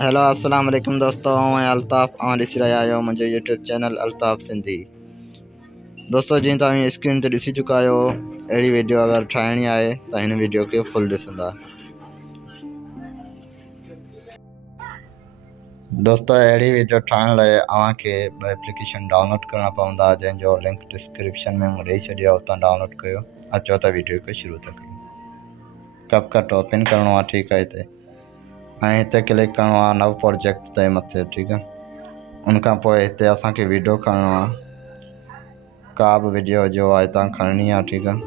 Hello अस्सलाम वालेकुम दोस्तों, मैं अल्ताफ़ ॾिसी रहिया आहियो मुंहिंजो यूट्यूब चैनल अल्ताफ़ सिंधी। दोस्तों जीअं तव्हां स्क्रीन ते ॾिसी चुका आहियो, अहिड़ी वीडियो अगर ठाहिणी आहे त हिन वीडियो खे फुल ॾिसंदा। दोस्तों अहिड़ी वीडियो ठाहिण लाइ अव्हांखे ॿ एप्लीकेशन डाउनलोड करणा पवंदा, जंहिंजो लिंक डिस्क्रिप्शन में मूं ॾेई छॾियो, उतां डाउनलोड कयो। अचो त वीडियो खे शुरू था कयूं। कपकट ओपन करिणो आहे, ठीकु आहे। हिते क्लिक करिणो आहे नव प्रोजेक्ट ते मथे, ठीकु आहे। उनखां पोइ हिते असांखे वीडियो खणणो आहे, का बि वीडियो जो आहे हितां खणणी आहे, ठीकु आहे।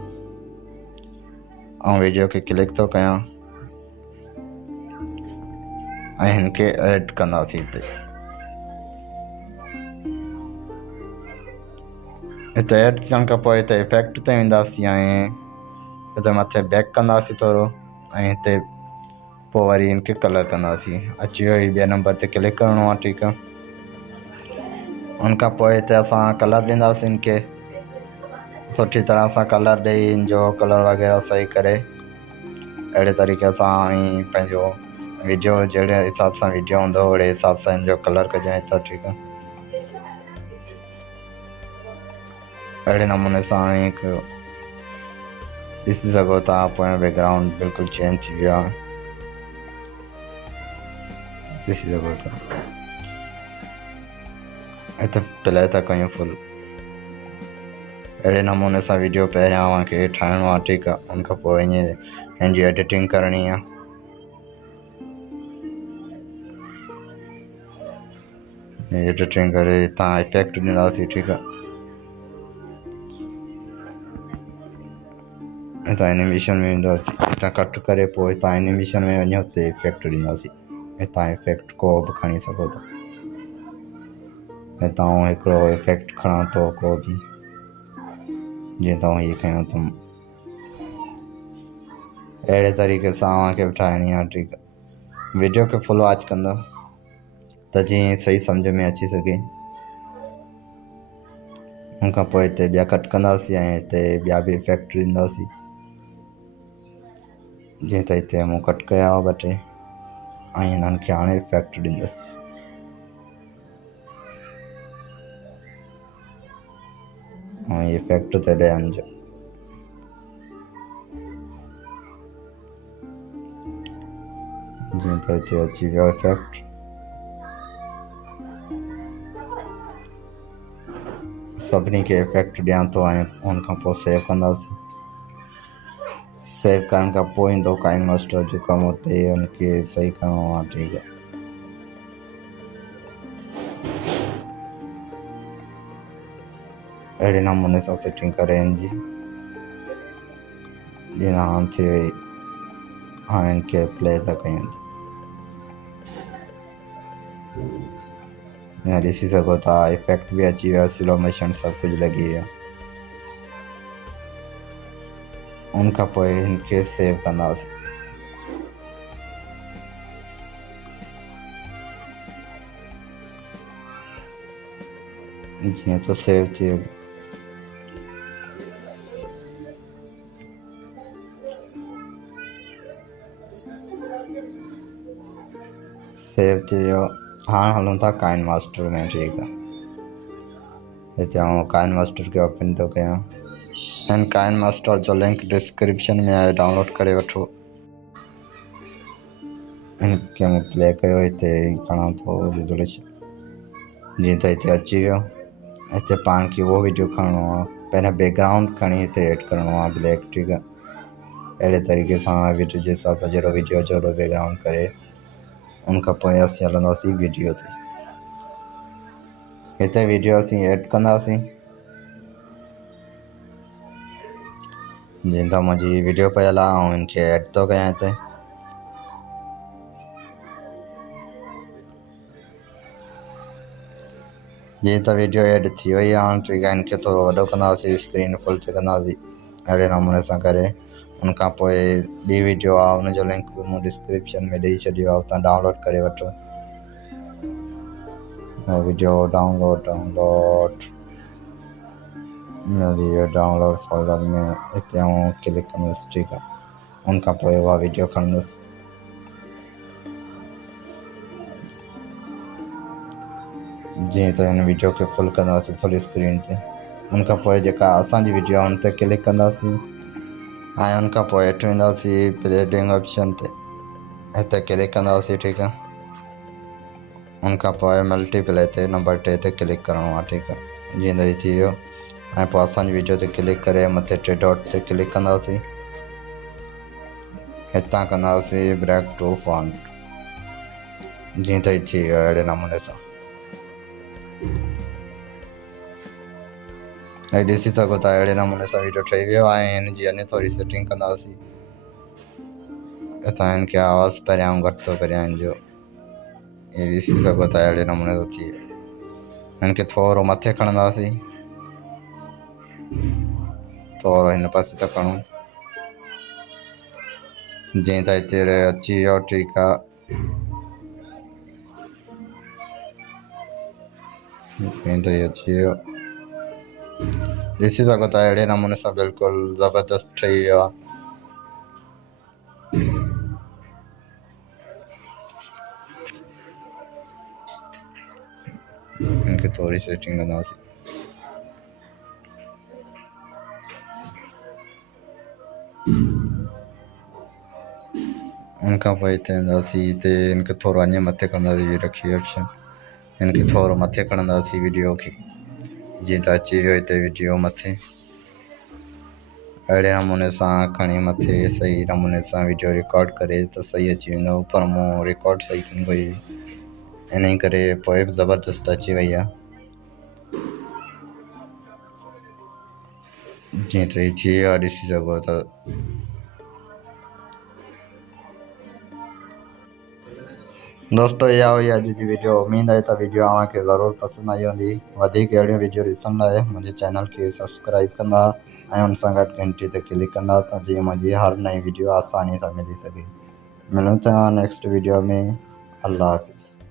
ऐं वीडियो खे क्लिक थो कयां ऐं हिनखे ऐड कंदासीं। हिते ऐड थियण खां पोइ हिते इफेक्ट ते वेंदासीं ऐं हिते मथे बैक कंदासीं थोरो, ऐं हिते पोइ वरी हिनखे कलर कंदासीं। अची वियो, ॿिए नंबर ते क्लिक करिणो आहे, ठीकु आहे। उनखां पोइ हिते असां कलर ॾींदासीं हिनखे सुठी तरह सां, कलर ॾेई हिनजो कलर वग़ैरह सही करे अहिड़े तरीक़े सां ऐं पंहिंजो वीडियो जहिड़े हिसाब सां वीडियो हूंदो ओहिड़े हिसाब सां हिनजो कलर कजांइ था, ठीकु आहे। अहिड़े नमूने सां हिकु ॾिसी सघो था, पोइ बैकग्राउंड बिल्कुलु चेंज थी वियो आहे, ॾिसी सघो था। हिते प्ले था कयूं फुल। अहिड़े नमूने सां वीडियो पहिरियां अव्हांखे ठाहिणो आहे, ठीकु आहे। उनखां पोइ हीअं हिनजी एडिटिंग करणी आहे। एडिटिंग करे हितां इफेक्ट ॾींदासीं, ठीकु आहे। हितां एनिमेशन में वेंदासीं, हितां कट करे पोइ हितां एनिमेशन में वञो, हुते इफेक्ट ॾींदासीं। हितां इफेक्ट को बि खणी सघो था। हितां हिकिड़ो इफेक्ट खणां थो को बि, जीअं तव्हां हीअ खयों अथमि, अहिड़े तरीक़े सां अव्हांखे बि ठाहिणी आहे, ठीकु आहे। वीडियो खे फुल वॉच कंदो त जीअं सही सम्झ में अची सघे। उनखां पोइ हिते ॿिया कट कंदासीं ऐं हिते ॿिया बि इफेक्ट ॾींदासीं, जीअं त हिते मूं कट कया हुआ ॿ टे, ऐं हिननि खे हाणे इफेक्ट ॾींदुसि। ऐं इफेक्ट ते ॾियण जो जीअं त हिते अची वियो इफेक्ट। सभिनी खे इफेक्ट ॾियां थो ऐं उनखां पोइ सेव कंदासीं। सेव करण खां पोइ ईंदो काइन मास्टर जो कमु, हुते उनखे सही करिणो आहे, ठीकु आहे। अहिड़े नमूने सां सेटिंग करे हिनजी, जीअं हाणे थी वई। हाणे हिनखे प्ले था कयूं, ॾिसी सघो था इफेक्ट बि अची वियो, स्लो मोशन सभु कुझु लॻी वियो। उनखां पोइ हिनखे सेव कंदासीं। जीअं त सेव थी वियो। सेव थी वियो। हाणे हलूं था काइन मास्टर में, ठीकु आहे। हिते आउं काइन मास्टर खे ओपन थो कयां। हिन काइन मास्टर जो लिंक डिस्क्रिप्शन में आहे, डाउनलोड करे वठो। हिनखे मूं प्ले कयो, हिते खणां थो रिजोल्यूशन, जीअं त हिते अची वियो। हिते पाण खे उहो वीडियो खणणो आहे, पहिरियों बैकग्राउंड खणी हिते एड करिणो आहे ब्लैक, ठीकु आहे। अहिड़े तरीक़े सां वीडियो जे हिसाब सां जहिड़ो वीडियो जहिड़ो बैकग्राउंड करे, उनखां पोइ असीं हलंदासीं वीडियो ते। हिते वीडियो असीं ऐड कंदासीं, जीअं त मुंहिंजी वीडियो पयल आहे ऐं हिनखे ऐड थो कयां हिते। जीअं त वीडियो ऐड थी वई आहे, ठीकु आहे। हिनखे थोरो वॾो कंदासीं, स्क्रीन फुल ते कंदासीं, अहिड़े नमूने सां करे। उनखां पोइ ॿी वीडियो आहे, उनजो लिंक बि मूं डिस्क्रिप्शन में ॾेई छॾियो आहे, उतां डाउनलोड करे वठो। वीडियो डाउनलोड डाउनलोड फोल्डर में हिते आउं क्लिक कंदुसि, ठीकु आहे। उनखां पोइ उहा वीडियो खणंदुसि जी तो इन वीडियो के फुल कंदासीं फुल स्क्रीन ते उन खां पोइ जेका असांजी वीडियो आहे उन ते क्लिक कंदासीं ऐं उन खां पोइ हेठि वेंदासीं ब्लेंडिंग ऑप्शन ते हिते क्लिक कंदासीं ठीकु आहे। उन खां पोइ मल्टीप्ले ते नंबर 3 ते क्लिक करिणो आहे ठीकु आहे। जीअं त हीउ थी वियो ऐं पोइ असांजी वीडियो ते क्लिक करे मथे 3 डॉट ते क्लिक कंदासीं हितां कंदासीं ब्रेक टू फॉन्ट जीअं त हीउ थी वियो अहिड़े नमूने सां ऐं ॾिसी सघो था अहिड़े नमूने सां वीडियो ठही वियो आहे। हिन जी अञा थोरी सेटिंग कंदासीं हितां हिनखे आवाज़ परियां घटि थो करे हिन जो ये ॾिसी सघो था अहिड़े नमूने सां थी वियो। हिनखे थोरो मथे खणंदासीं थोरो हिन पासे था खणूं जीअं त हिते अची वियो ठीकु आहे। जीअं त इहो अची वियो ॾिसी सघो था अहिड़े नमूने सां बिल्कुलु ज़बरदस्त ठही वियो आहे। इनखे थोरी सेटिंग कंदासीं उनखां पोइ हिते वेंदासीं हिते हिनखे थोरो अञा मथे खणंदासीं रखी ऑप्शन हिनखे थोरो मथे खणंदासीं वीडियो खे जीअं त अची वियो हिते वीडियो मथे अहिड़े नमूने सां खणी मथे सही नमूने सां वीडियो रिकॉर्ड करे त सही अची वेंदो पर मूं रिकॉर्ड सही कोन कई इन करे पोइ बि ज़बरदस्त अची वई आहे। जीअं त हीउ थी वियो आहे ॾिसी सघो था। दोस्तों इहा हुई अॼु जी वीडियो उमेद आहे त वीडियो तव्हांखे ज़रूरु पसंदि आई हूंदी। वधीक अहिड़ियूं वीडियो ॾिसण लाइ मुंहिंजे चैनल खे सब्सक्राइब कंदा ऐं हुन सां गॾु घंटी ते क्लिक कंदा त जीअं मुंहिंजी हर नई वीडियो आसानी सां मिली सघे। मिलूं था नेक्स्ट वीडियो में। अल्लाह हाफ़िज़।